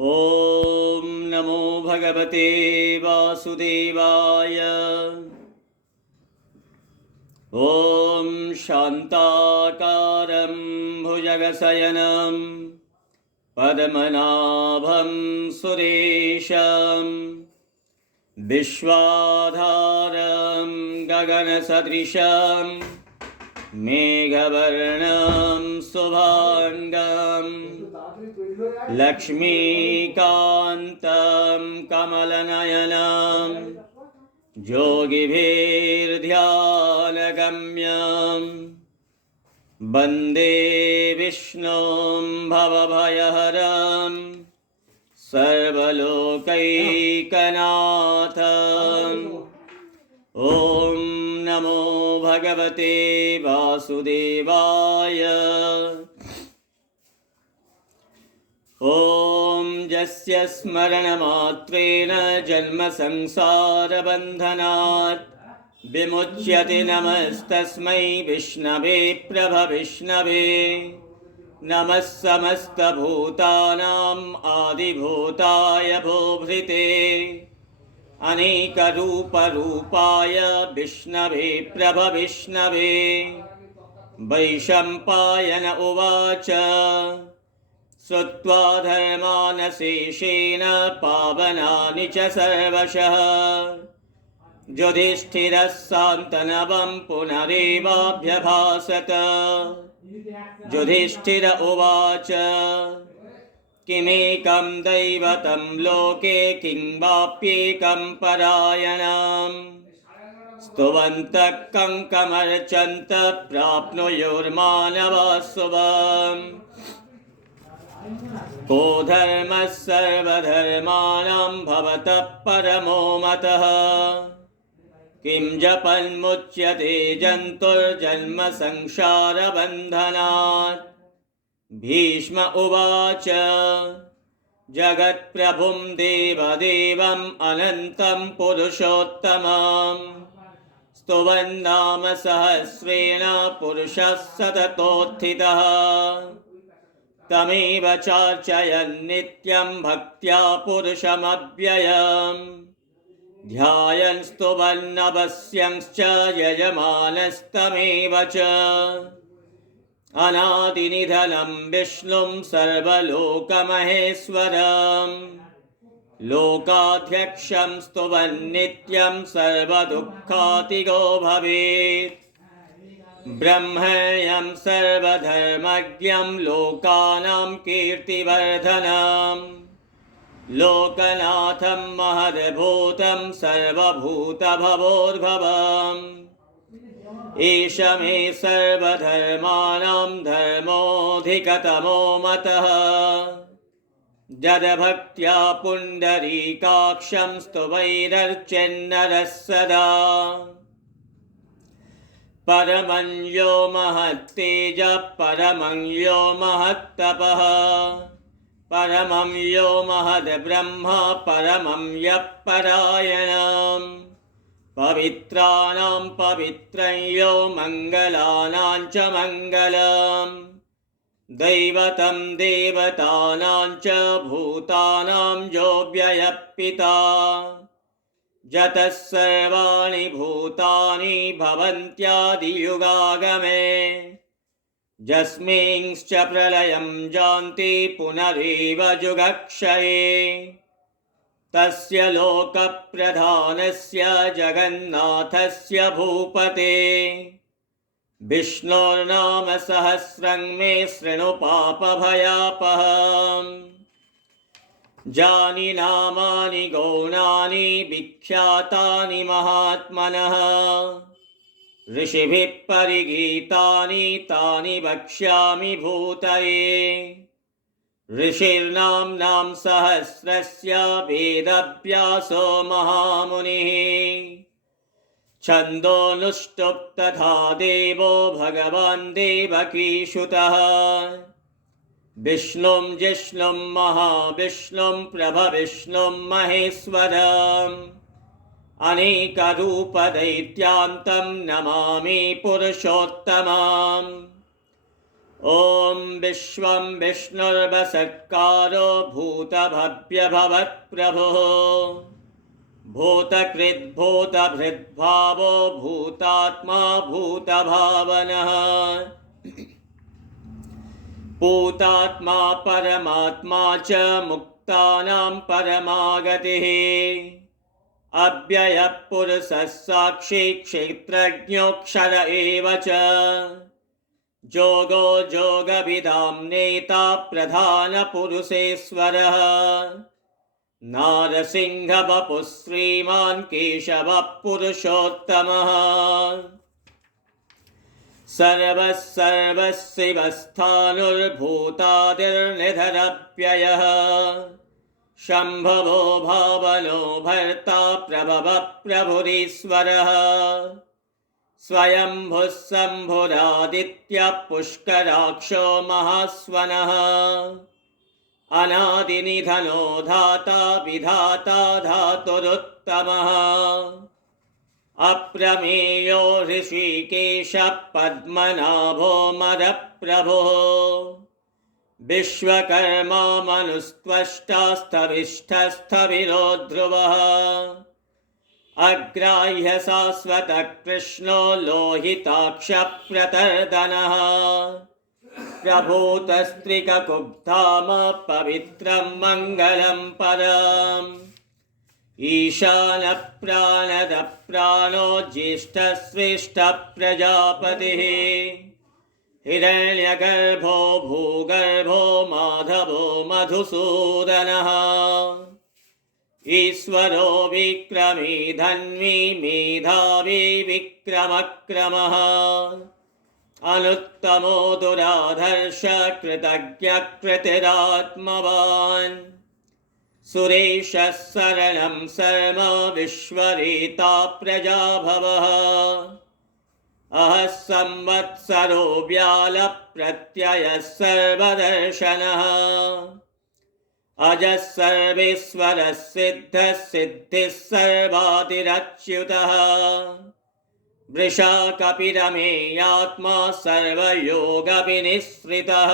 ॐ नमो भगवते वासुदेवाय। ॐ शान्ताकारं भुजगशयनं पद्मनाभं सुरेशं विश्वाधारं गगनसदृशं मेघवर्णं शुभाङ्गं लक्ष्मीकान्तं कमलनयनं योगिभिर्ध्यानगम्यं वन्दे विष्णुं भवभयहरं सर्वलोकैकनाथम्। ॐ नमो भगवते वासुदेवाय। ॐ यस्य स्मरणमात्रेण जन्मसंसारबन्धनात् विमुच्यते नमस्तस्मै विष्णवे प्रभविष्णवे। नमः समस्तभूतानाम् आदिभूताय भूभृते अनेकरूपरूपाय विष्णवे प्रभविष्णवे। वैशम्पायन उवाच श्रुत्वा धर्मानशेषेण पावनानि च सर्वशः युधिष्ठिरः शान्तनवं पुनरेवाभ्यभाषत। युधिष्ठिर उवाच किमेकं दैवतं लोके किं वाप्येकं परायणम् स्तुवन्तः कङ्कमर्चन्तः प्राप्नुयुर्मानवः शुभम्। को धर्मः सर्वधर्माणां भवतः परमो मतः किं जपन्मुच्यते जन्तुर्जन्म संसारबन्धनात्। भीष्म उवाच जगत्प्रभुं देवदेवम् अनन्तं पुरुषोत्तमं स्तुवन्नाम सहस्रेण पुरुषः सततोत्थितः। तमेव चार्चयन् नित्यं भक्त्या पुरुषमव्ययम् ध्यायन् स्तुवन्नवस्यंश्च यजमानस्तमेव च। अनादिनिधनं विष्णुं सर्वलोकमहेश्वरं लोकाध्यक्षं स्तुवन्नित्यं सर्वदुःखातिगो भवेत्। ब्रह्मण्यं सर्वधर्मज्ञं लोकानां कीर्तिवर्धनं लोकनाथं महद्भूतं सर्वभूतभवोद्भवम्। एष मे सर्वधर्माणां धर्मोऽधिकतमो मतः यद्भक्त्या पुण्डरीकाक्षं स्तुवैरर्चेन्नरः सदा। परमं यो महत्तेजः परमं यो महत्तपः परमं यो महद्ब्रह्म परमं यः परायणम्। पवित्राणां पवित्रं यो मङ्गलानां च मङ्गलम् दैवतं देवतानां च भूतानां यो व्ययः पिता। यतः सर्वाणि भूतानि भवन्त्यादियुगागमे यस्मिंश्च प्रलयं यान्ति पुनरेव युगक्षये। तस्य लोकप्रधानस्य जगन्नाथस्य भूपते विष्णोर्नाम सहस्रं मे शृणु पापभयापहम्। जानि नामानि गौणानि विख्यातानि महात्मनः ऋषिभिः परिगीतानि तानि वक्ष्यामि भूतये। ऋषिर्नाम्नां सहस्रस्य वेदव्यासो महामुनिः छन्दोनुष्टुप् तथा देवो भगवान् देवकीसुतः। विष्णुं जिष्णुं महाविष्णुं प्रभविष्णुं महेश्वरम् अनेकरूपदैत्यान्तं नमामि पुरुषोत्तमम्। ॐ विश्वं विष्णुर्वसत्कारो भूतभव्यभवत्प्रभुः भूतकृद्भूतभृद्भावो भूतात्मा भूतभावनः भूतात्मा परमात्मा च मुक्तानां परमागतिः अव्ययः पुरुषः साक्षी क्षेत्रज्ञोऽक्षर एव च जोगो जोगविदां नेता प्रधानपुरुषेश्वरः नारसिंहवपुः श्रीमान् केशवः पुरुषोत्तमः सर्वः सर्वशिवस्थाणुर्भूतादिर्निधनव्ययः शम्भवो भावनो भर्ता प्रभवः प्रभुरीश्वरः स्वयंभुः शम्भुरादित्यः पुष्कराक्षो महास्वनः अनादिनिधनो धाता विधाता धातुरुत्तमः अप्रमेयो ऋषिकेशः पद्मनाभो मरप्रभुः विश्वकर्मा मनुस्त्वष्टा स्थविष्ठस्थविरो ध्रुवः अग्राह्य शाश्वतः कृष्णो लोहिताक्षः प्रतर्दनः प्रभूतस्त्रिककुब्धाम पवित्रं मङ्गलं परम् ईशानः प्राणदः प्राणो ज्येष्ठश्रेष्ठः प्रजापतिः हिरण्यगर्भो भूगर्भो माधवो मधुसूदनः ईश्वरो विक्रमी धन्वी मेधावी विक्रमक्रमः अनुत्तमो दुराधर्ष कृतज्ञः कृतिरात्मवान् सुरेशः शरणं शर्म विश्वरेता प्रजाभवः अहः संवत्सरो व्यालः प्रत्ययः सर्वदर्शनः अजः सर्वेश्वरः सिद्धः सिद्धिः सर्वादिरच्युतः वृषा कपिरमेयात्मा सर्वयोगविनिःश्रितः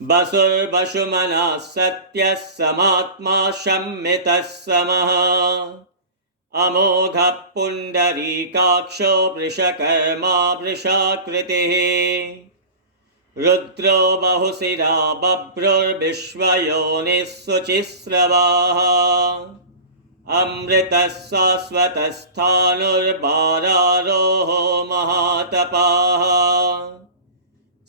वसुर्वसुमनः सत्यः समात्मा संमितः समः अमोघः पुण्डरीकाक्षो वृषकर्मा वृषाकृतिः रुद्रो बहुशिरा बभ्रुर्विश्वयोनिः शुचिस्रवाः अमृतः शाश्वतस्थाणुर्बारारोहो महातपाः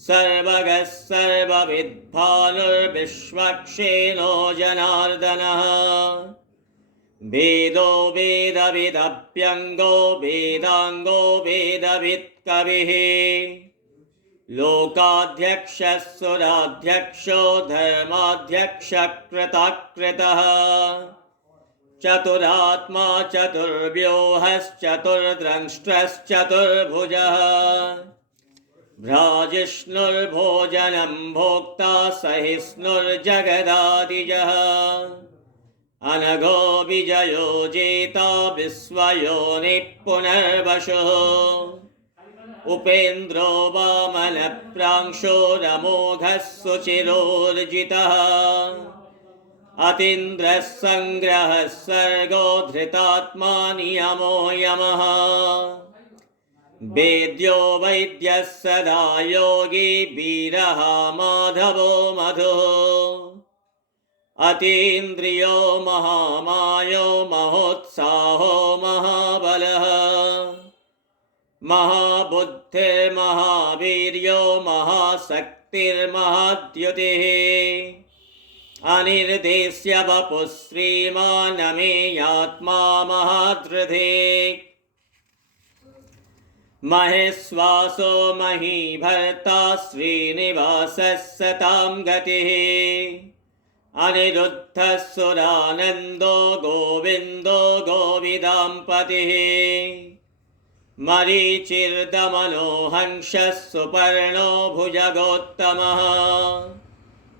सर्वगः सर्वविद्भानुर्विश्वक्षेणो जनार्दनः वेदो वेदविदभ्यङ्गो वेदाङ्गो वेदवित्कविः लोकाध्यक्षः सुराध्यक्षो धर्माध्यक्षः कृताकृतः चतुरात्मा चतुर्व्यूहश्चतुर्द्रष्ट्रश्चतुर्भुजः भ्राजिष्णुर्भोजनं भोक्ता सहिष्णुर्जगदादिजः अनघो विजयो जेता विश्वयोनिः पुनर्वसुः उपेन्द्रो वामनप्रांशो रमोघः सुचिरोर्जितः अतीन्द्रः सङ्ग्रहः सर्गो धृतात्मा नियमो यमः वेद्यो वैद्यः सदा योगी वीरः माधवो मधुः अतीन्द्रियो महामायो महोत्साहो महाबलः महाबुद्धिर्महावीर्यो महाशक्तिर्महाद्युतिः अनिर्देश्य वपुः श्रीमानमेयात्मा महाधृतिः महेश्वासो महीभर्ता श्रीनिवासः सतां गतिः अनिरुद्धः सुरानन्दो गोविन्दो गोविदाम्पतिः मरीचिर्दमनो हंसः सुपर्णो भुजगोत्तमः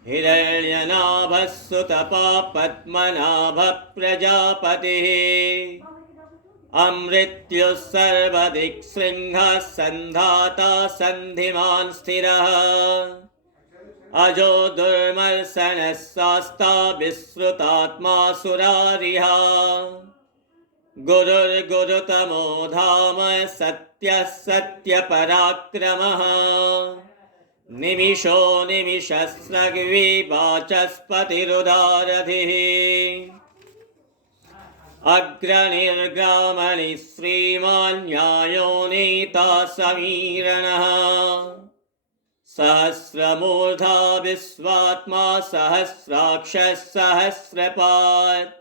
हिरण्यनाभः सुतपा पद्मनाभः प्रजापतिः अमृत्युः सर्वदिक्शृङ्गः सन्धाता सन्धिमान् स्थिरः अजो दुर्मर्शनः शास्ता विश्रुतात्मा सुरारिः गुरुर्गुरुतमो धाम सत्यः सत्यपराक्रमः निमिषो निमिषस्रग्वी वाचस्पतिरुदारधिः अग्रणिर्ग्रामणि श्रीमान् न्यायो नेता समीरणः सहस्रमूर्धा विश्वात्मा सहस्राक्षः सहस्रपात्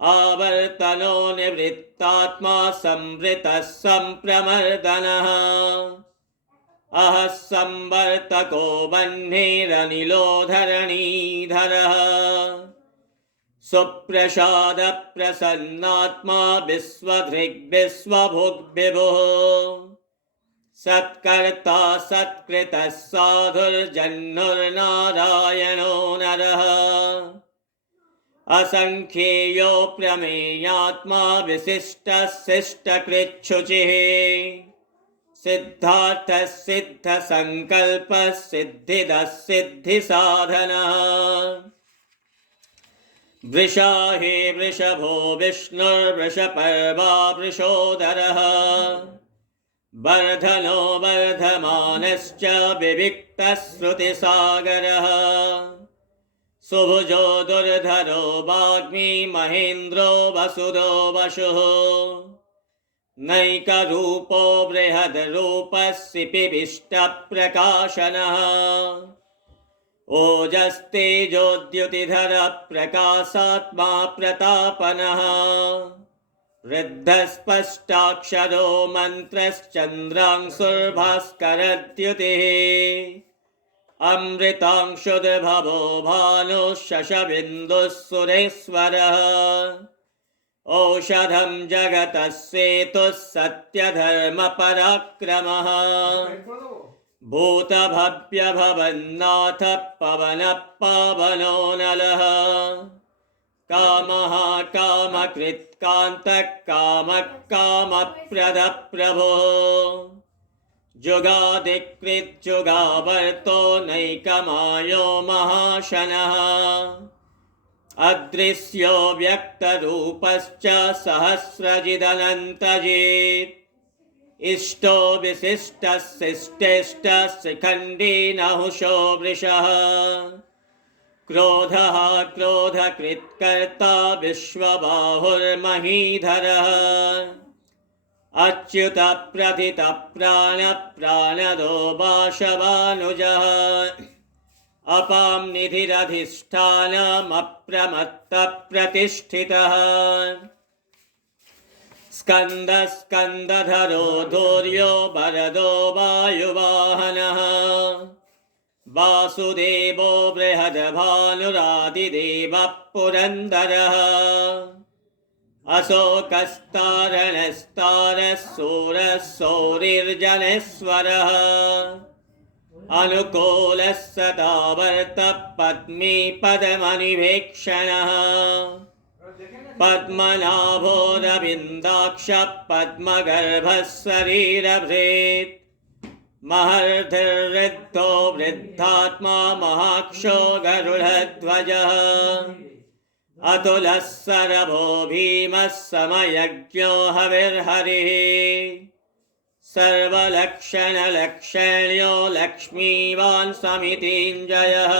आवर्तनो निवृत्तात्मा संवृतः सम्प्रमर्दनः अहः संवर्तको वह्निरनिलो धरणीधरः सुप्रसादप्रसन्नात्मा विश्वधृग्विश्वभुग्विभुः सत्कर्ता सत्कृतः साधुर्जह्नुर्नारायणो नरः असंख्येयो प्रमेयात्मा विशिष्टः शिष्टकृच्छुचिः सिद्धार्थः सिद्धसंकल्पः सिद्धिदः सिद्धिसाधनः वृषा हि वृषभो विष्णुर्वृषपर्वा वृषोदरः वर्धनो वर्धमानश्च विविक्तः श्रुतिसागरः सुभुजो दुर्धरो वाग्मी महेन्द्रो वसुदो वशुः नैकरूपो बृहद्रूपः सिपिविष्टप्रकाशनः ओजस्तेजोद्युतिधरः प्रकाशात्मा प्रतापनः वृद्धस्पष्टाक्षरो मन्त्रश्चन्द्रांशुर्भास्करद्युतिः अमृतांशुर्भवो भानुः शशबिन्दुः सुरेश्वरः औषधं जगतः सेतुः सत्यधर्मपराक्रमः भूतभव्यभवन्नाथः पवनः पावनो नलः कामः कामकृत्कान्तः कामः कामप्रदः प्रभुः जुगादिकृज्जुगावर्तो नैकमायो महाशनः अदृश्यो व्यक्तरूपश्च सहस्रजिदनन्तजित् इष्टो विशिष्टः शिष्टेष्टः शिखण्डी नहुषो वृषः क्रोधः क्रोधकृत्कर्ता विश्वबाहुर्महीधरः अच्युत प्रथित प्राण प्राणदो वाशवानुजः अपां निधिरधिष्ठानमप्रमत्तः प्रतिष्ठितः स्कन्दः स्कन्दधरो धूर्यो वरदो वायुवाहनः वासुदेवो बृहद्भानुरादिदेवः पुरन्दरः अशोकस्तारणस्तारः सूरः सौरिर्जनेश्वरः अनुकूलः सदा वर्तः पद्मीपदमनिवेक्षणः पद्मनाभोरविन्दाक्षः पद्मगर्भः शरीरभृत् महर्षिर्वृद्धो वृद्धात्मा महाक्षो गरुडध्वजः अतुलः सरभो भीमः समयज्ञो हविर्हरिः सर्वलक्षणलक्षण्यो लक्ष्मीवान् समितिञ्जयः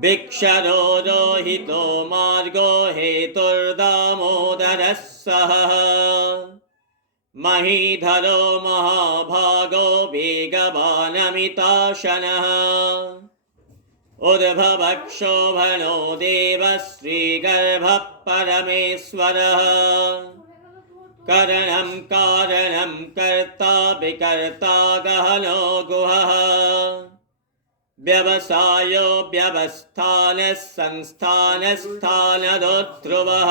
भिक्षरो रोहितो मार्गो हेतुर्दामोदरः सहः महीधरो महाभागो वेगवानमिताशनः उद्भवक्षोभनो देवः श्रीगर्भः परमेश्वरः करणं कारणं कर्ता विकर्ता गहनो गुहः व्यवसायो व्यवस्थानः संस्थानस्थानदो ध्रुवः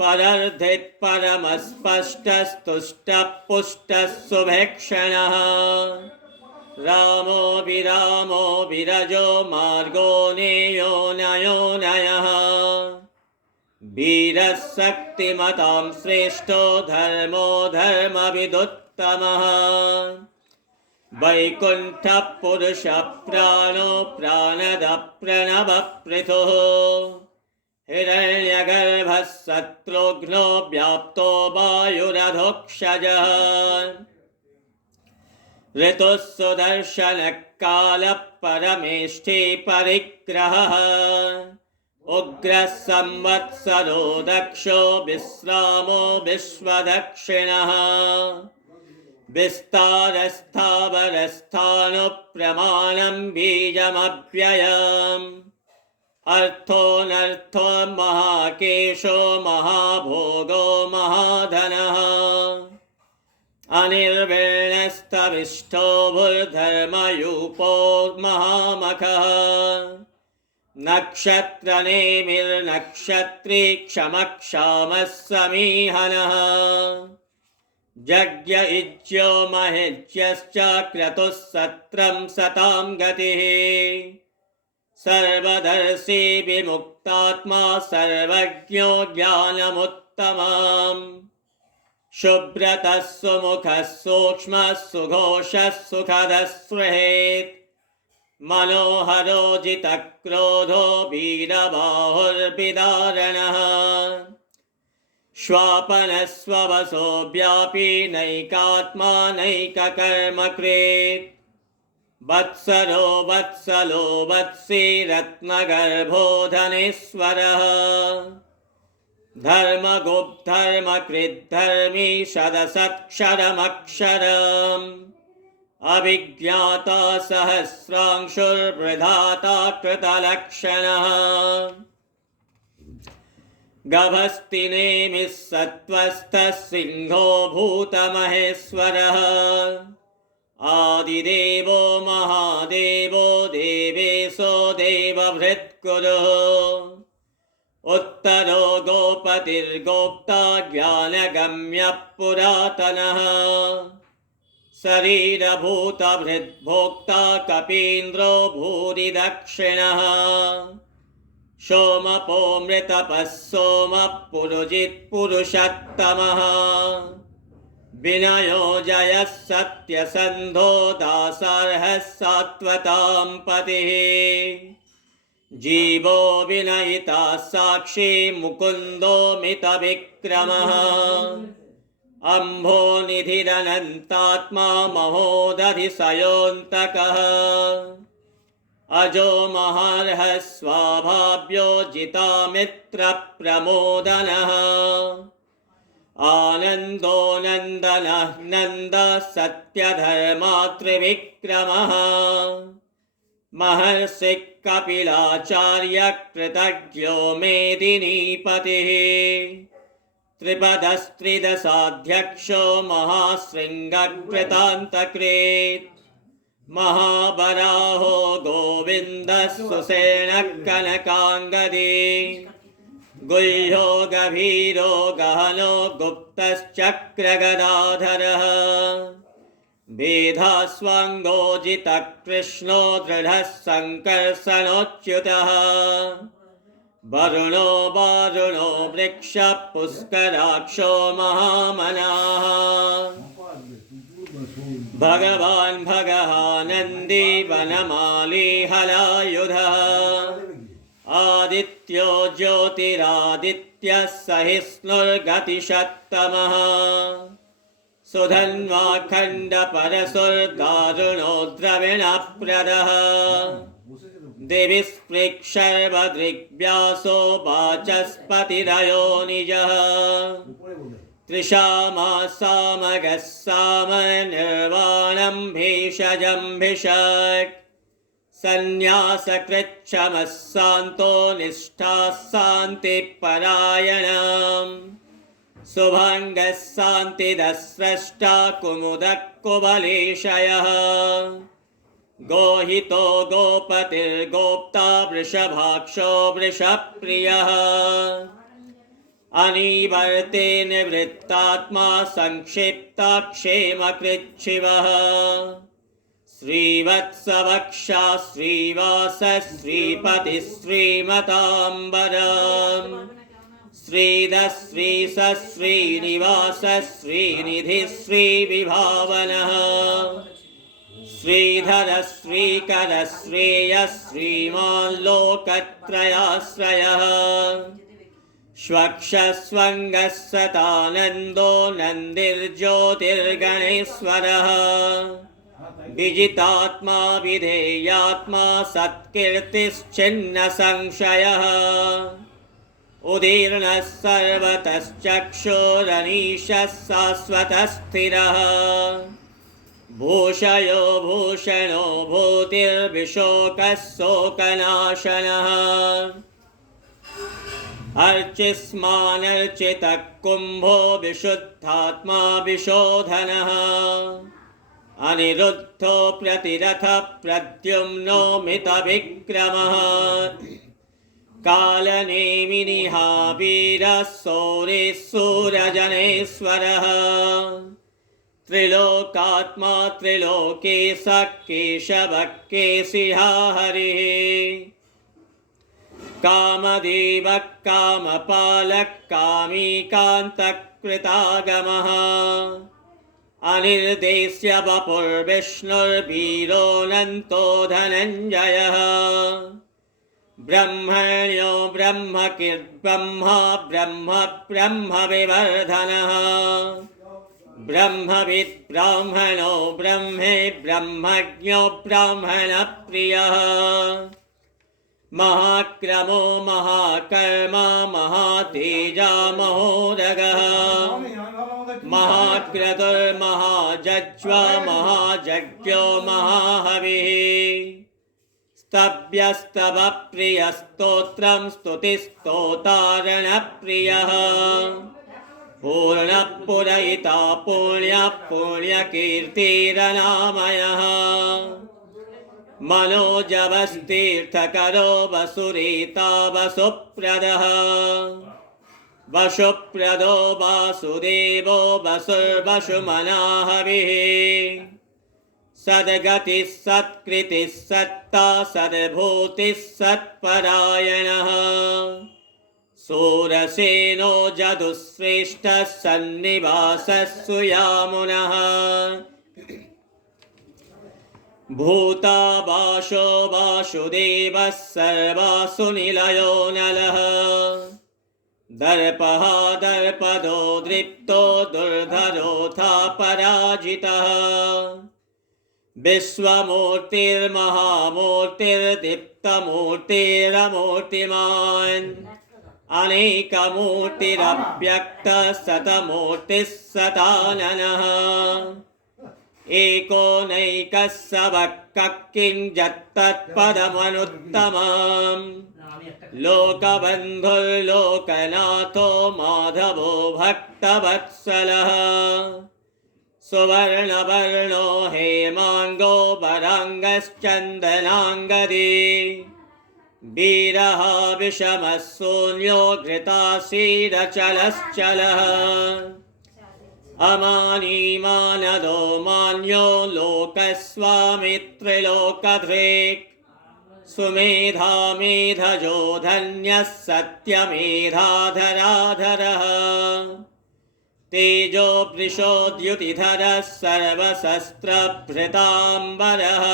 परर्धित् परमस्पष्टस्तुष्टः पुष्टः सुभेक्षणः रामो विरामो विरजो मार्गो नेयो नयो नयः वीरः शक्तिमतां श्रेष्ठो धर्मो धर्मविदुत्तमः वैकुण्ठः पुरुषः प्राणो प्राणदः प्रणवपृथुः हिरण्यगर्भः शत्रुघ्नो व्याप्तो वायुरधोक्षजः ऋतुः सुदर्शनः कालः परमेष्ठी परिग्रहः उग्रः संवत्सरो दक्षो विश्रामो विश्वदक्षिणः विस्तारस्थावरस्थानुप्रमाणं बीजमव्ययम् अर्थोऽनर्थो महाकेशो महाभोगो महाधनः अनिर्विण्णस्तविष्ठो भूर्धर्मयूपो महामखः नक्षत्रनेमिर्नक्षत्री क्षमक्षामः समीहनः यज्ञ इज्यो महेज्यश्च क्रतुः सत्रं सतां गतिः सर्वदर्शी विमुक्तात्मा सर्वज्ञो ज्ञानमुत्तमम् शुभ्रतः सुमुखः सूक्ष्मः सुघोषः सुखदः स्पृहेत् मनोहरो जितक्रोधो वीरबाहुर्विदारणः श्वापनः स्ववसो व्यापी नैकात्मा नैककर्मकृत् वत्सरो वत्सलो वत्सी रत्नगर्भो धनेश्वरः धर्मगुप्धर्मकृद्धर्मी सदसत्क्षरमक्षरम् अभिज्ञाता सहस्रांशुर्वृधाता कृतलक्षणः गभस्तिनेमिः सत्त्वस्थः सिंहो भूतमहेश्वरः आदिदेवो महादेवो देवेशो देवभृत्कुरुः उत्तरो गोपतिर्गोप्ता ज्ञानगम्यः पुरातनः शरीरभूतभृद्भोक्ता कपीन्द्रो भूरि दक्षिणः सोमपो मृतपः सोमः पुरुजित्पुरुषोत्तमः विनयो जयः सत्यसन्धो दासार्हः सात्वतां पतिः जीवो विनयिता साक्षी मुकुन्दो मितविक्रमः अम्भो निधिरनन्तात्मा महोदधिशयोऽन्तकः अजो महार्हः स्वाभाव्यो जितामित्रप्रमोदनः आनन्दो नन्दनः नन्दः सत्यधर्मात्रिविक्रमः महर्षिः कपिलाचार्य कृतज्ञो मेदिनीपतिः त्रिपदस्त्रिदशाध्यक्षो महाशृङ्गकृतान्तकृत् महावराहो गोविन्दः सुषेणः कनकाङ्गदी गुह्यो गभीरो गहनो गुप्तश्चक्रगदाधरः भेदास्वाङ्गोजितकृष्णो दृढः सङ्कर्षणोच्युतः वरुणो वारुणो वृक्षः पुष्कराक्षो महामनाः भगवान् भगहानन्दी वनमाली हलायुधः आदित्यो ज्योतिरादित्यः सहिष्णुर्गतिशत्तमः सुधन्वाखण्डपरशुर्दारुणो द्रविणप्रदः दिवि स्पृक्शर्वदृग्व्यासो वाचस्पतिरयो निजः त्रिशामासामगः सामनिर्वाणं भेषजं भिषक् सन्न्यासकृच्छमः शान्तो निष्ठा शान्तिपरायणम् शुभङ्गः शान्तिदस्रष्टा कुमुदः कुवलेशयः गोहितो गोपतिर्गोप्ता वृषभाक्षो वृषप्रियः अनिवर्ते निवृत्तात्मा संक्षिप्ता क्षेमकृच्छिवः श्रीवत्सवक्षा श्रीवासः श्रीपतिः श्रीमताम्बरम् श्रीधः श्रीश्रीनिवासः श्रीनिधिः श्रीविभावनः श्रीधरः श्रीकरः श्रेयः श्रीमान् लोकत्रयाश्रयः श्वक्षस्वङ्गः सतानन्दो नन्दिर्ज्योतिर्गणेश्वरः विजितात्मा विधेयात्मा सत्कीर्तिश्चिन्नसंशयः उदीर्णः सर्वतश्चक्षुरनीशः शाश्वतः स्थिरः भूषयो भूषणो भूतिर्विशोकः शोकनाशनः अर्चिस्मानर्चितः कुम्भो विशुद्धात्मा विशोधनः अनिरुद्धो प्रतिरथः प्रद्युम्नो मितविक्रमः कालनेमिनिः वीरः शौरिः शूरजनेश्वरः त्रिलोकात्मा त्रिलोकेशः केशवः केशिहा हरिः कामदेवः कामपालः कामीकान्तकृतागमः अनिर्देश्य वपुर्विष्णुर्वीरोऽनन्तो धनञ्जयः ब्रह्मण्यो ब्रह्मकृद्ब्रह्मा ब्रह्म ब्रह्मविवर्धनः ब्रह्मविद् ब्राह्मणो ब्रह्मे ब्रह्मज्ञो ब्राह्मणप्रियः महाक्रमो महाकर्मा महातेजा महोरगः महाक्रतुर्महाजज्वा महायज्ञो महाहविः स्तव्यस्तवप्रियस्तोत्रं स्तुतिस्तोतारणप्रियः पूर्णपुरयिता पुण्यः पुण्यकीर्तिरनामयः मनोजवस्तीर्थकरो वसुरीता वसुप्रदः वसुप्रदो वासुदेवो वसुर्वसुमनाहविः सद्गतिः सत्कृतिः सत्ता सद्भूतिः सत्परायणः सूरसेनो जदुश्रेष्ठः सन्निवासः सुयामुनः भूतावाशो वासुदेवः सर्वासुनिलयो नलः दर्पः दर्पदो दृप्तो दुर्धरोऽथा पराजितः विश्वमूर्तिर्महामूर्तिर्दीप्तमूर्तिरमूर्तिमान् अनेकमूर्तिरव्यक्तः शतमूर्तिः शताननः एकोनैकः सबक्कः किञ्जत्तत्पदमनुत्तमम् लोकबन्धुर्लोकनाथो माधवो भक्तवत्सलः सुवर्णवर्णो हेमाङ्गो वराङ्गश्चन्दनाङ्गदी वीरः विषमः शून्यो घृताशीरचलश्चलः अमानी मानदो मान्यो लोकस्वामित्रिलोकधृक् सुमेधा मेधजो धन्यः सत्यमेधाधराधरः तेजो वृषोद्युतिधरः सर्वशस्त्रभृताम्बरः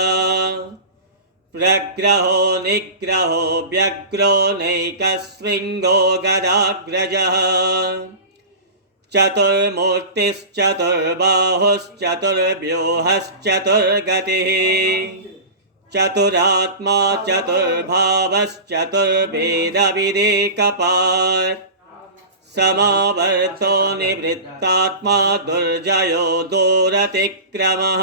प्रग्रहो निग्रहो व्यग्रो नैकशृङ्गो गदाग्रजः चतुर्मूर्तिश्चतुर्बाहुश्चतुर्व्यूहश्चतुर्गतिः चतुरात्मा चतुर्भावश्चतुर्भेदविदेकपात् समावर्तो निवृत्तात्मा दुर्जयो दुरतिक्रमः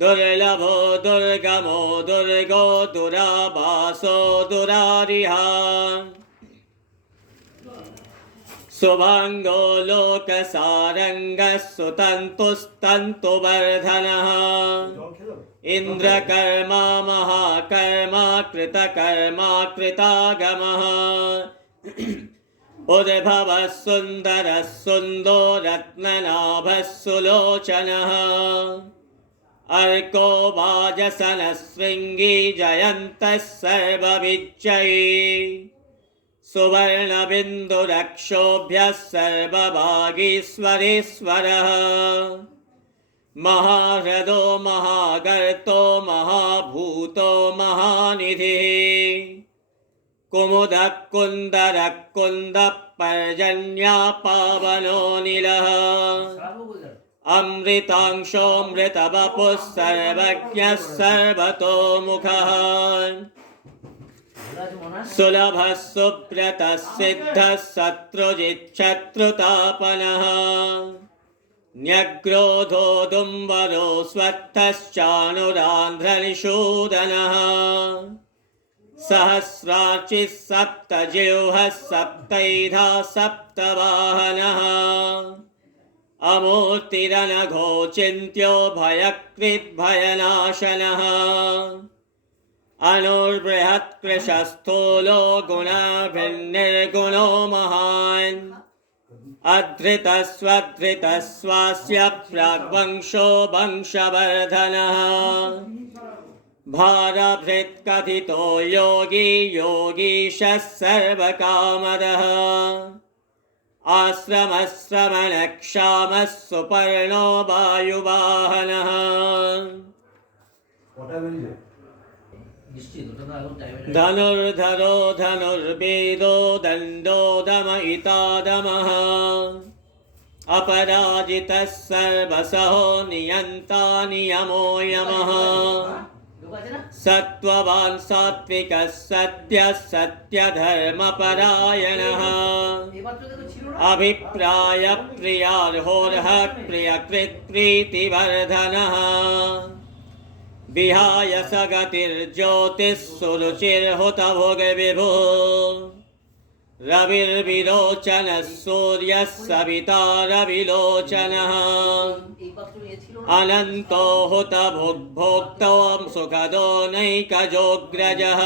दुर्लभो दुर्गमो दुर्गो दुराभासो दुरारिहा शुभांगो लोकसारंगः सुतन्तुस्तन्तुवर्धनः इंद्रकर्मा महाकर्मा कृतकर्मा कृतागमः उद्भवः सुन्दरः सुन्दो रत्ननाभः सुलोचनः अर्को वाजसनः शृङ्गी जयन्तः सर्वविजयी सुवर्णबिन्दुरक्षोभ्यः सर्वभागीश्वरेश्वरः महाह्रदो महागर्तो महाभूतो महानिधिः कुमुदः कुन्दरः कुन्दः पर्जन्यापावनो नीलः अमृतांशोऽमृतवपुः सर्वज्ञः सर्वतोमुखः सुलभः सुब्रतः सिद्धः शत्रुजिच्छत्रुतापनः न्यग्रोधोदुम्बरो स्वत्थश्चानुरान्ध्रनिषूदनः सहस्रार्चिः सप्तजिह्वः सप्तैधा सप्तवाहनः अमूर्तिरनघो चिन्त्यो भयकृद्भयनाशनः अनुर्बृहत्कृशस्थूलो गुणभिर्निर्गुणो महान् अधृतस्वधृतस्वास्य प्राग्वंशो वंशवर्धनः भारभृत्कथितो योगी योगीशः सर्वकामदः आश्रमश्रमणक्षामः सुपर्णो वायुवाहनः धनुर्धरो धनुर्वेदो दण्डो दमयितादमः अपराजितः सर्वसहो नियन्ता नियमो यमः सत्त्ववान् सात्विकः सत्यः सत्यधर्मपरायणः अभिप्रायप्रियार्होर्हः प्रियकृत्प्रीतिवर्धनः विहाय सगतिर्ज्योतिः सुरुचिर्हुतभोगविभुः रविर्विरोचनः सूर्यः सविता रविलोचनः अनन्तो हुतभुग्भोक्तो सुखदो नैकजोऽग्रजः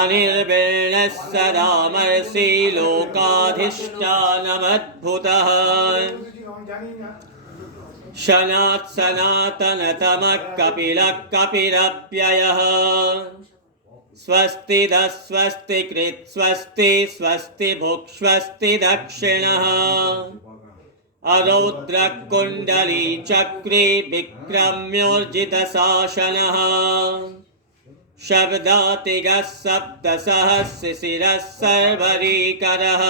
अनिर्विण्णः सदामर्षि लोकाधिष्ठानमद्भुतः शनात् सनातनतमः कपिलः कपिरव्ययः स्वस्तिदः स्वस्तिकृत् स्वस्ति स्वस्ति भुक्ष्वस्ति दक्षिणः अरौद्रः कुण्डली चक्रे विक्रम्योर्जितशासनः शब्दातिगः सप्तसहस्रशिरः सर्वरीकरः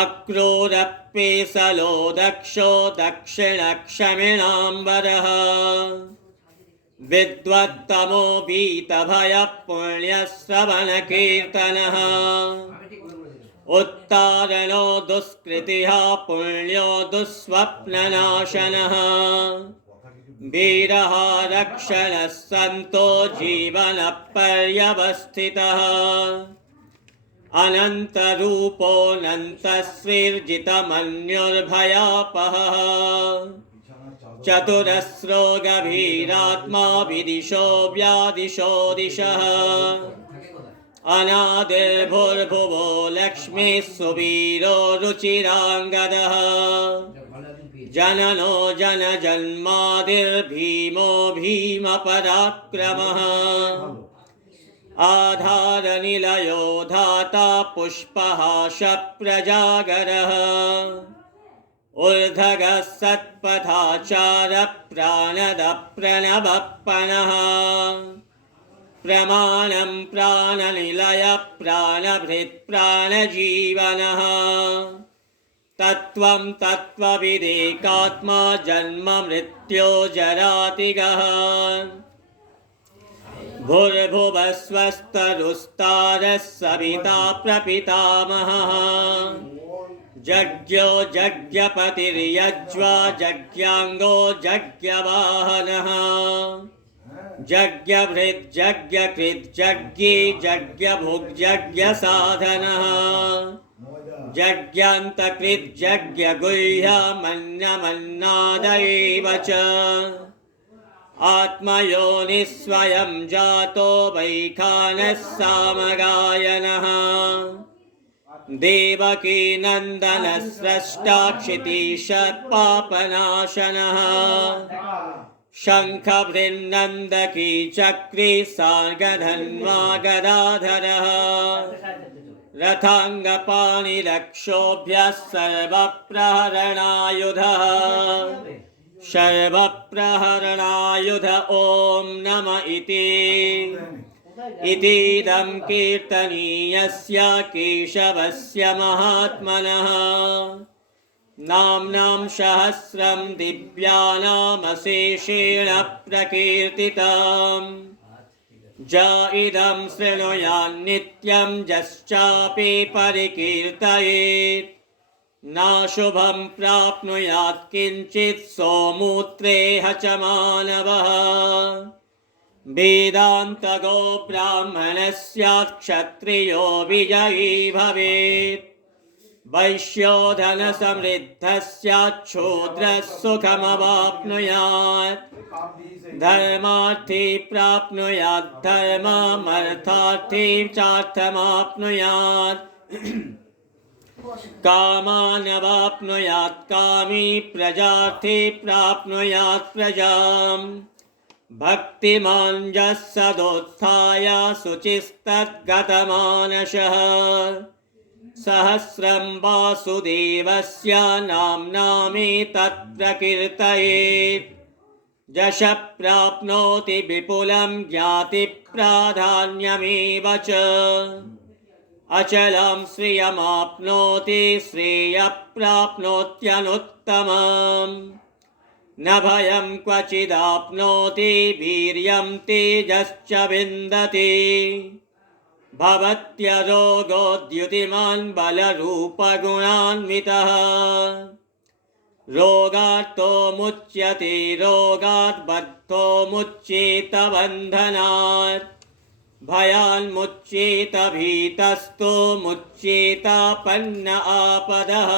अक्रूरप्पेशलो दक्षो दक्षिणक्षमिणाम्बरः विद्वत्तमो वीतभयः पुण्यश्रवणकीर्तनः उत्तारणो दुष्कृतिः पुण्यो दुःस्वप्ननाशनः वीरः रक्षणः सन्तो जीवनपर्यवस्थितः अनन्तरूपोऽनन्तश्रीर्जितमन्युर्भयापहः चतुरस्रो गभीरात्मा विदिशो व्यादिशो दिशः अनादिर्भुर्भुवो लक्ष्मीः सुवीरो रुचिराङ्गदः जननो जनजन्मादिर्भीमो भीमपराक्रमः आधारनिलयो धाता पुष्पहासप्रजागरः ऊर्ध्वगः सत्पथाचारः प्राणदप्रणवप्पनः प्रमाणं प्राणनिलयः प्राणभृत्प्राणजीवनः तत्त्वं तत्त्वविदेकात्मा जन्ममृत्यो जरातिगः भूर्भुवः स्वस्तरुस्तारः सविता प्रपितामहः जज्ञो जज्ञपतिर्यज्वा जज्ञाङ्गो जज्ञवाहनः जज्ञभृज्जज्ञकृज्जज्ञी जज्ञभुग्जज्ञसाधनः जज्ञान्तकृज्जज्ञगुह्यमन्नमन्नाद एव च आत्मयोनिः स्वयं जातो वैखानः सामगायनः देवकी नन्दनः स्रष्टा क्षितीशः पापनाशनः शङ्खभृन्नन्दकी चक्री सार्गधन्वा गदाधरः रथाङ्गपाणिरक्षोभ्यः सर्वप्रहरणायुधः सर्वप्रहरणायुध ॐ नम इतीदं कीर्तनीयस्य केशवस्य महात्मनः नाम्नां सहस्रं दिव्यानामशेषेण प्रकीर्तितम् ज इदं शृणुयान्नित्यं यश्चापि परिकीर्तयेत् नाशुभं प्राप्नुयात् किञ्चित् सोमूत्रेह च मानवः वेदान्तगो ब्राह्मणस्यात् क्षत्रियो विजयी भवेत् वैश्यो धनसमृद्धस्यात् शूद्रः सुखमवाप्नुयात् धर्मार्थी प्राप्नुयात् धर्ममर्थार्थी चार्थमाप्नुयात् कामानवाप्नुयात् कामी प्रजार्थी प्राप्नुयात् प्रजाम् भक्तिमान् यः सदोत्थाय शुचिस्तद्गतमानसः सहस्रं वासुदेवस्य नाम्नामेतत् प्रकीर्तयेत् यश प्राप्नोति विपुलं ज्ञातिप्राधान्यमेव च अचलं श्रियमाप्नोति श्रेयप्राप्नोत्यनुत्तमम् न भयं क्वचिदाप्नोति वीर्यं तेजश्च विन्दति भवत्यरोगोद्युतिमान् बलरूपगुणान्वितः रोगार्तो मुच्यते रोगात् बद्धो मुच्येत बन्धनात् भयान्मुच्येत भीतस्तो मुच्येतापन्न आपदः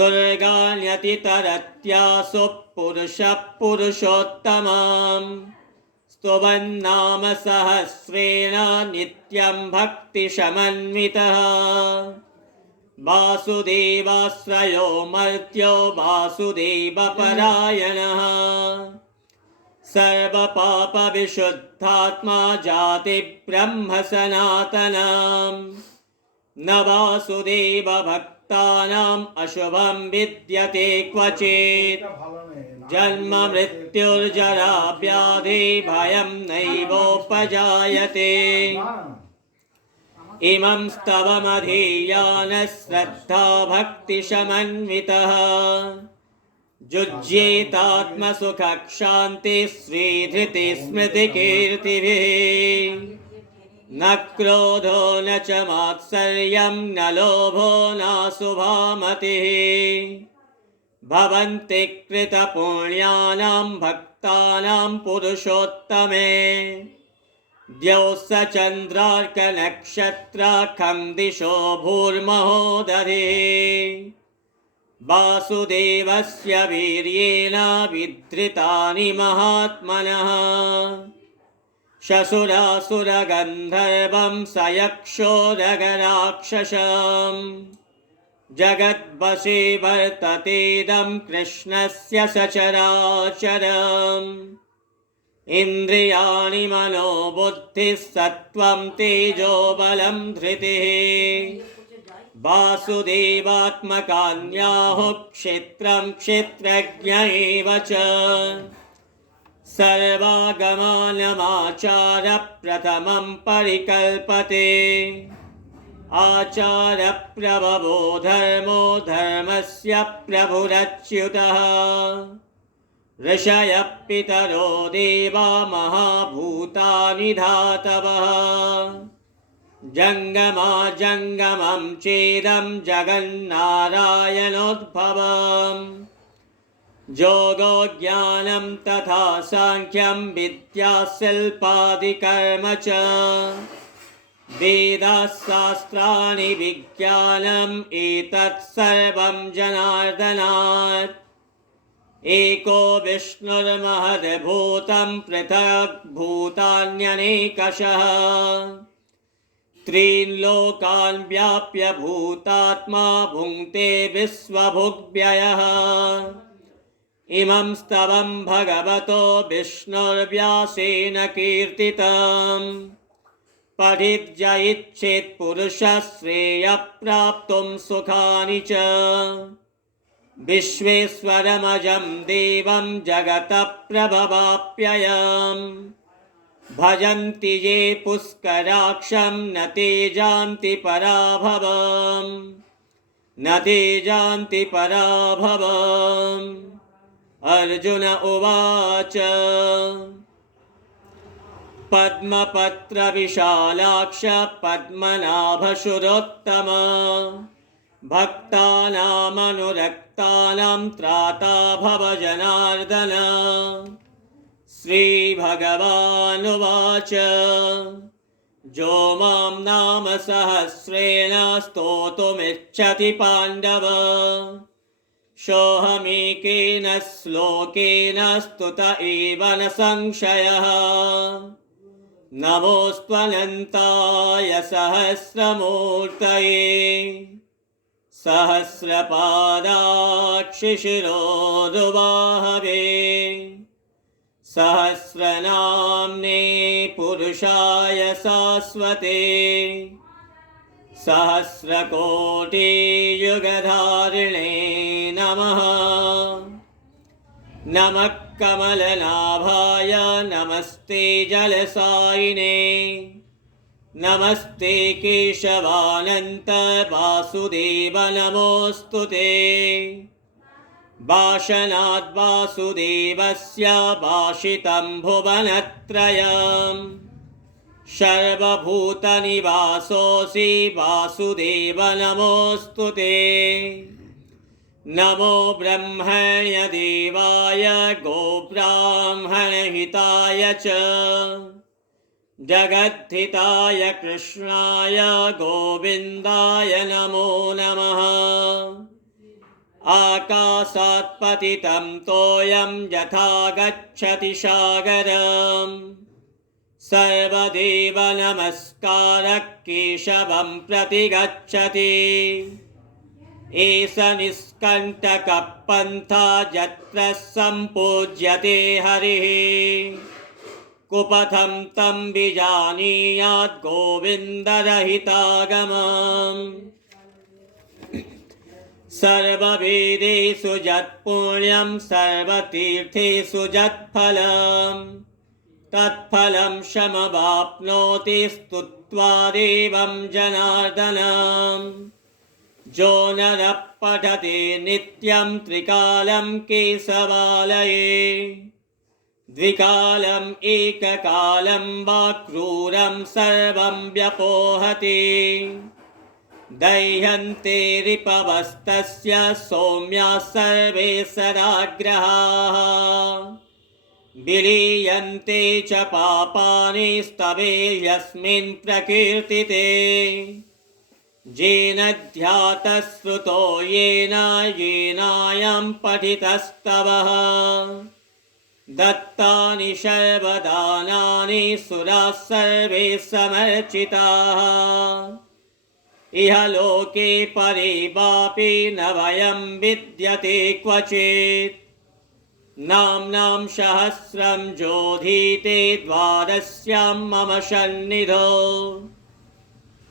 दुर्गान्यतितरत्यासु पुरुषः पुरुषोत्तमाम् स्तुवन्नाम सहस्रेण नित्यं भक्तिसमन्वितः वासुदेवाश्रयो मर्त्यो वासुदेवपरायणः सर्वपापविशुद्धात्मा जातिब्रह्म सनातनम् न वासुदेवभक्तानाम् अशुभं विद्यते क्वचित् जन्म मृत्युर्जरा व्याधि भयं नैवोपजायते इमं स्तवमधीयानः श्रद्धा भक्तिसमन्वितः जुज्येतात्मसुखक्षान्तिः श्रीधृतिस्मृतिकीर्तिभिः न क्रोधो न च मात्सर्यं न लोभो नाशुभामतिः भवन्ति कृतपुण्यानां भक्तानां पुरुषोत्तमे द्यौः चन्द्रार्कनक्षत्राखं दिशो भूर्महोदधिः वासुदेवस्य वीर्येण विधृतानि महात्मनः शशुरासुरगन्धर्वं सयक्षोरगराक्षसम् जगद्वशे वर्ततेदं कृष्णस्य सचराचरम् इन्द्रियाणि मनोबुद्धिः सत्त्वं तेजो बलं धृतिः वासुदेवात्मकान्याहुः क्षेत्रं क्षेत्रज्ञ एव च सर्वागमानमाचार प्रथमं परिकल्पते आचारप्रभवो धर्मो धर्मस्य प्रभुरच्युतः ऋषयः पितरो देवा महाभूतानि धातवः जङ्गमाजङ्गमं चेदं जगन्नारायणोद्भवम् योगो ज्ञानं तथा साङ्ख्यं विद्या शिल्पादिकर्म च वेदाशास्त्राणि विज्ञानम् एतत् सर्वं जनार्दनात् एको विष्णुर्महद्भूतं पृथक् भूतान्यनेकशः त्रीन् लोकान् व्याप्य भूतात्मा भुङ्क्ते विश्वभुग्व्ययः इमं स्तवं भगवतो विष्णुर्व्यासेन कीर्तितम् पठित्यैच्छेत् पुरुषः श्रेयः सुखानि च विश्वेश्वरमजं देवं जगतः प्रभवाप्ययम् भजन्ति ये पुष्कराक्षं न ते जानति पराभवम् न ते जानति पराभवम्। अर्जुन उवाच पद्मपत्रविशालाक्ष पद्मनाभशुरोत्तम भक्तानामनुरक्तानां त्राता भव जनार्दन। श्रीभगवानुवाच जो मां नाम सहस्रेण स्तोतुमिच्छति पाण्डव सोऽहमेकेन श्लोकेन स्तुत एव न संशयः। नमोऽस्त्वनन्ताय सहस्रमूर्तये सहस्रपादाक्षिशिरोरुबाहवे सहस्रनाम्ने पुरुषाय शाश्वते सहस्रकोटियुगधारिणे नमः। नमः कमलनाभाय नमस्ते जलसायिने नमस्ते केशवानन्त वासुदेव नमोऽस्तु ते। भाषणाद् वासुदेवस्य भाषितं भुवनत्रयम् सर्वभूतनिवासोऽसि वासुदेव नमोऽस्तु ते। नमो ब्रह्मण्यदेवाय गोब्राह्मणहिताय च जगद्धिताय कृष्णाय गोविन्दाय नमो नमः। आकाशात् पतितं तोयं यथा गच्छति सागरम् सर्वदेव नमस्कारः केशवं प्रति गच्छति। एष निष्कण्टकः पन्था यत्र सम्पूज्यते हरिः कुपथं तं विजानीयात् गोविन्दरहितागमम्। सर्ववेदेषु यत्पुण्यं सर्वतीर्थेषु यत्फलम् तत्फलं समवाप्नोति स्तुत्वा देवं जनार्दनम्। जो नरः पठति नित्यं त्रिकालं केशवालये द्विकालम् एककालं वा क्रूरं सर्वं व्यपोहति। दह्यन्ते रिपवस्तस्य सौम्याः सर्वे सदाग्रहाः विलीयन्ते च पापानि स्तवे यस्मिन् प्रकीर्तिते। येन ध्यातश्रुतो येन येनायं पठितस्तवः दत्तानि सर्वदानानि सुराः सर्वे समर्चिताः। इह लोके परे वापि न वयं विद्यते क्वचित् नाम्नां सहस्रं जोधीते द्वारस्यां मम सन्निधौ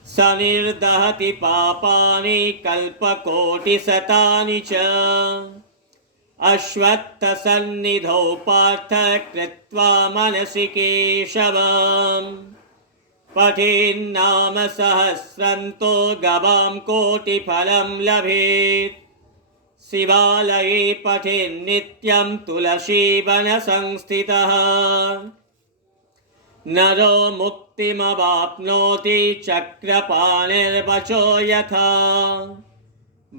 स निर्दहति पापानि कल्पकोटिशतानि च। अश्वत्थसन्निधौ पार्थ कृत्वा मनसि केशवम् पठेन्नाम सहस्रन्तो गवां कोटिफलं लभेत्। शिवालये पठेन्नित्यं तुलसीवनसंस्थितः नरो मुक्तिमवाप्नोति चक्रपाणिर्वचो यथा।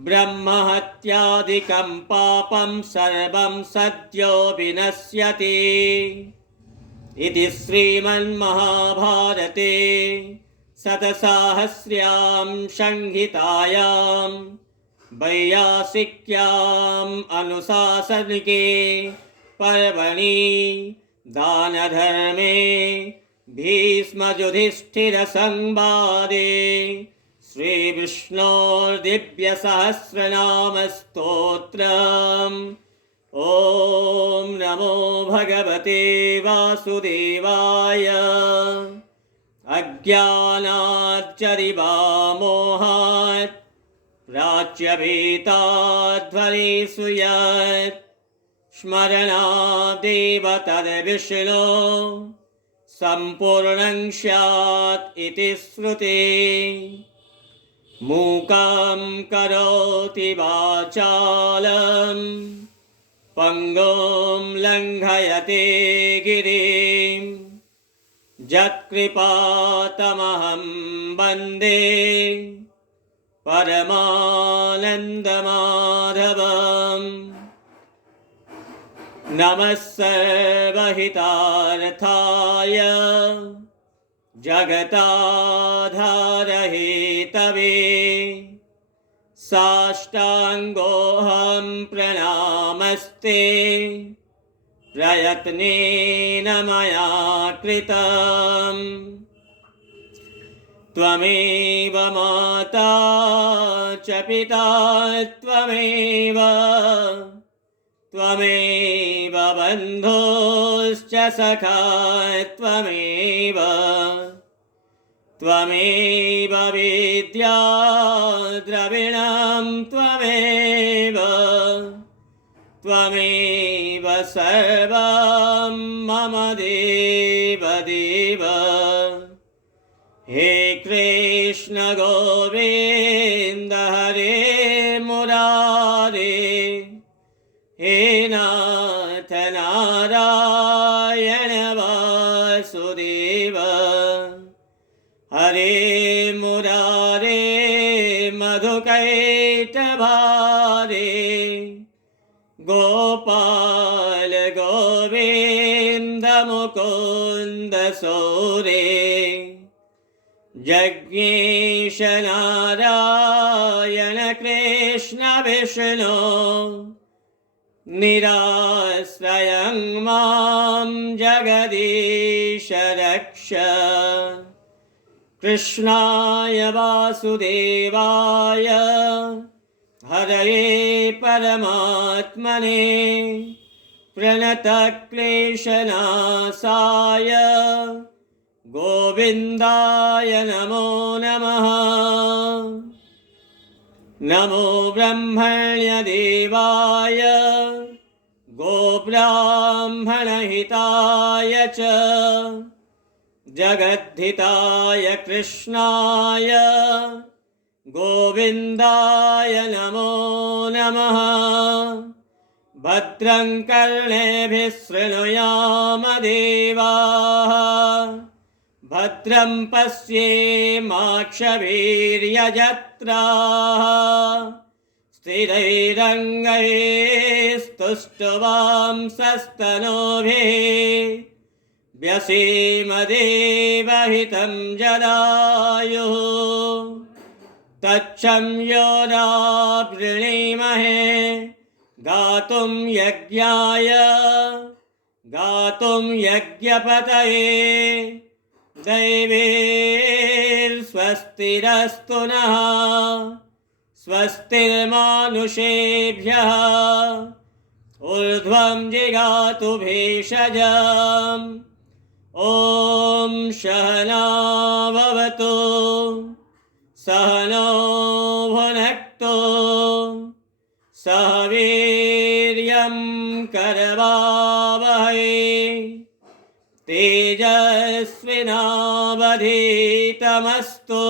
ब्रह्महत्यादिकं पापं सर्वं सद्यो विनश्यति। इति श्रीमन्महाभारते शतसाहस्र्यां संहितायां वैयासिक्याम् अनुशासनिके पर्वणि दानधर्मे भीष्मयुधिष्ठिरसंवादे श्रीविष्णोर्दिव्यसहस्रनामस्तोत्रम् ॐ नमो भगवते वासुदेवाय। अज्ञानाच्चरिवामोहात् प्राच्यभीताध्वरीषु यत् स्मरणादेव तद्विष्णो सम्पूर्णं स्यात् इति श्रुतिः। मूकं करोति वाचालं पङ्गुं लङ्घयते गिरिं यत्कृपातमहं वन्दे परमानन्दमाधवम्। नमः सर्वहितार्थाय जगताधारहेतवे साष्टाङ्गोऽहं प्रणामस्ते प्रयत्नेन मया कृतम्। त्वमेव माता च पिता त्वमेव त्वमेव बन्धुश्च सखा त्वमेव त्वमेव विद्या द्रविणं त्वमेव त्वमेव सर्वं मम देव देव। हे कृष्ण गोविन्द हरे मुरारे हे नाथ नारायण वासुदेव। हरे मुरारे मधुकैटभारे गोपाल गोविन्द मुकुन्द सूरे जज्ञेश नारायण कृष्ण विष्णु निराश्रयं मां जगदीश रक्ष। कृष्णाय वासुदेवाय हरये परमात्मने प्रणतक्लेशनाशाय गोविन्दाय नमो नमः। नमो ब्रह्मण्यदेवाय गोब्राह्मणहिताय च जगद्धिताय कृष्णाय गोविन्दाय नमो नमः। भद्रं कर्णेभिः शृणुयाम देवाः भद्रं पश्येमाक्षभिर्यजत्राः स्थिरैरङ्गैस्तुष्टुवांसस्तनूभिः व्यसेमदेवहितं जदायुः। तच्छं योरावृणीमहे गातुं यज्ञपतये दैवेर्स्वस्तिरस्तु नः स्वस्तिर्मानुषेभ्यः ऊर्ध्वं जिगातु भेषजम्। ॐ सहना भवतु सहनो भुनक्तु सह वीर्यं करवावहै तेजस्विनावधीतमस्तु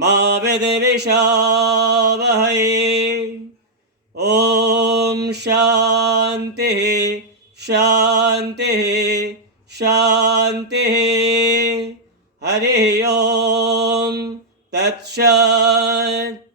मा विद्विषावहै। ॐ शान्तिः शान्तिः शान्तिः। हरिः ॐ तत्सत्।